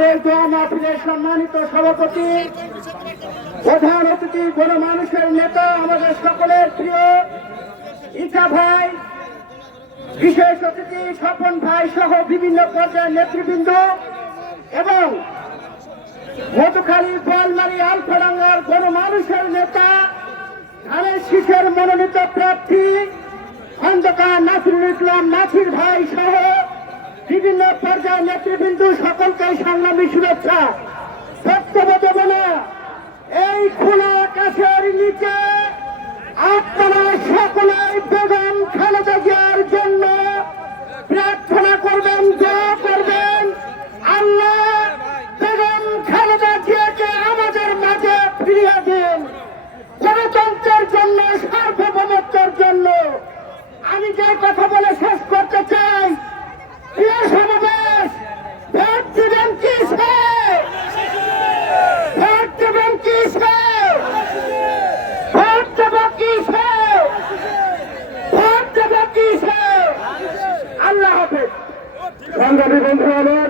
আজকের এই দোয়া মাহফিলের সম্মানিত সভাপতি, প্রধান অতিথি, গণমানুষের নেতা, আমাদের সকলের প্রিয় ইটা ভাই, বিশেষ অতিথি স্বপন ভাই সহ বিভিন্ন পর্যায়ের নেতৃবৃন্দ এবং মধুখালী, বোয়ালমারী, আলফাডাঙ্গার গণমানুষের নেতা, ধানের শীষের মনোনীত প্রার্থী খন্দকার নাসিরুল ইসলাম নাসির ভাই সহ বিভিন্ন পর্যায়ের নেতৃবৃন্দ, সকলকে সংগ্রামী শুভেচ্ছা। বক্তব্য দেব না, এই খোলা আকাশের নিচে আপনারা সকলেই বেগম খালেদা জিয়ার জন্য প্রার্থনা করবেন, দোয়া করবেন। আল্লাহ বেগম খালেদা জিয়াকে আমাদের মাঝে ফিরিয়ে দিন, গণতন্ত্রের জন্য, সার্বভৌমত্বের জন্য। আমি যে কথা বলে শেষ করতে চাই, প্রিয় সমাবেশ, ভোট দেবেন কিসে? ভোট দেবেন কিসে? ভোট দেব কিসে? ভোট দেব কিসে? আল্লাহ হাফেজ। সংগ্রামী বন্ধু আমার,